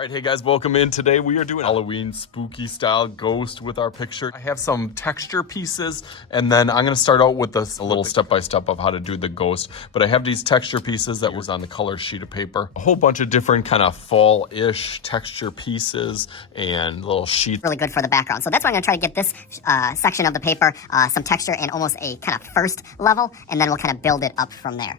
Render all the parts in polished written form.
All right, hey guys, welcome in. Today we are doing Halloween spooky style ghost with our picture. I have some texture pieces, and then I'm gonna start out with a little step-by-step of how to do the ghost. But I have these texture pieces that was on the color sheet of paper. A whole bunch of different kind of fall-ish texture pieces and little sheets. Really good for the background. So that's why I'm gonna try to get this section of the paper, some texture and almost a kind of first level, and then we'll kind of build it up from there.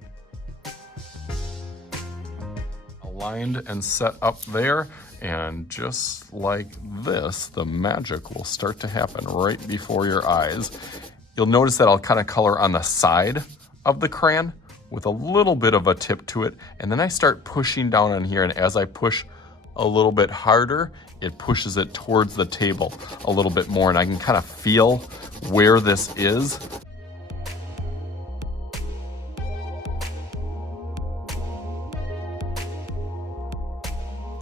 Aligned and set up there, and just like this, the magic will start to happen right before your eyes. You'll notice that I'll kind of color on the side of the crayon with a little bit of a tip to it, and then I start pushing down on here, and as I push a little bit harder, it pushes it towards the table a little bit more, and I can kind of feel where this is.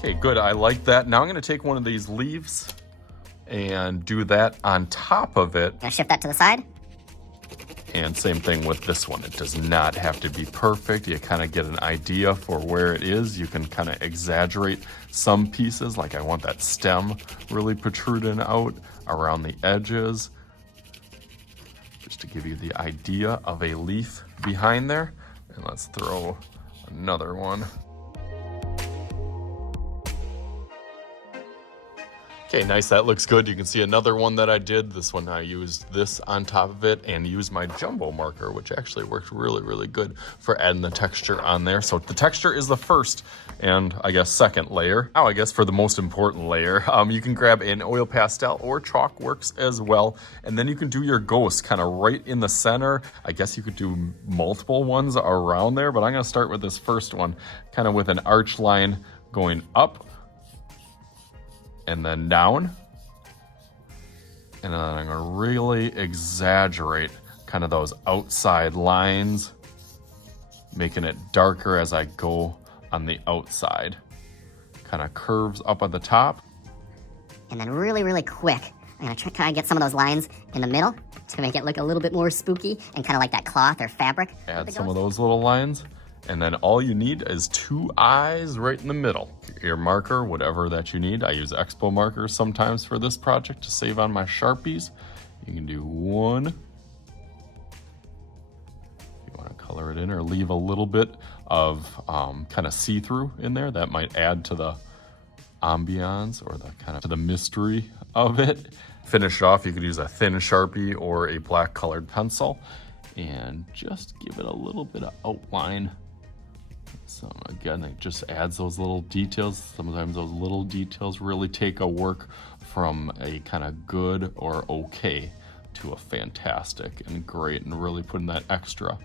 Okay, good, I like that. Now I'm gonna take one of these leaves and do that on top of it. Gonna shift that to the side. And same thing with this one. It does not have to be perfect. You kind of get an idea for where it is. You can kind of exaggerate some pieces, like I want that stem really protruding out around the edges, just to give you the idea of a leaf behind there. And let's throw another one. Okay, nice, that looks good. You can see another one that I did. This one I used this on top of it and used my jumbo marker, which actually worked really, really good for adding the texture on there. So the texture is the first and I guess second layer. Now I guess for the most important layer, you can grab an oil pastel or chalk works as well. And then you can do your ghost kind of right in the center. I guess you could do multiple ones around there, but I'm gonna start with this first one, kind of with an arch line going up and then down, and then I'm gonna really exaggerate kind of those outside lines, making it darker as I go on the outside. Kind of curves up at the top. And then really, really quick, I'm gonna try to get some of those lines in the middle to make it look a little bit more spooky and kind of like that cloth or fabric. Add some of those little lines. And then all you need is two eyes right in the middle. Your marker, whatever that you need. I use Expo markers sometimes for this project to save on my Sharpies. You can do one. If you want to color it in or leave a little bit of kind of see-through in there, that might add to the ambiance or the kind of to the mystery of it. Finish it off, you could use a thin Sharpie or a black colored pencil and just give it a little bit of outline. So again, it just adds those little details. Sometimes those little details really take a work from a kind of good or okay to a fantastic and great, and really putting that extra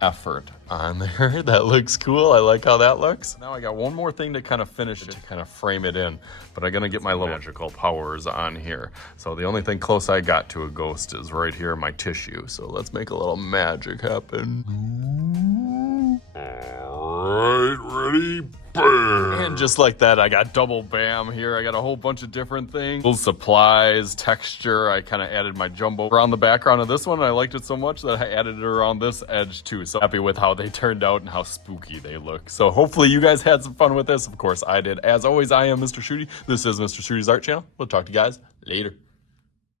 effort on there. That looks cool. I like how that looks. Now I got one more thing to kind of finish it, to kind of frame it in, but I'm gonna get my little magical powers on here. So the only thing close I got to a ghost is right here in my tissue. So let's make a little magic happen. All right, ready, bam! And just like that, I got double bam here. I got a whole bunch of different things. Little supplies, texture. I kind of added my jumbo around the background of this one. And I liked it so much that I added it around this edge too. So happy with how they turned out and how spooky they look. So hopefully you guys had some fun with this. Of course I did. As always, I am Mr. Shooty. This is Mr. Shooty's Art Channel. We'll talk to you guys later.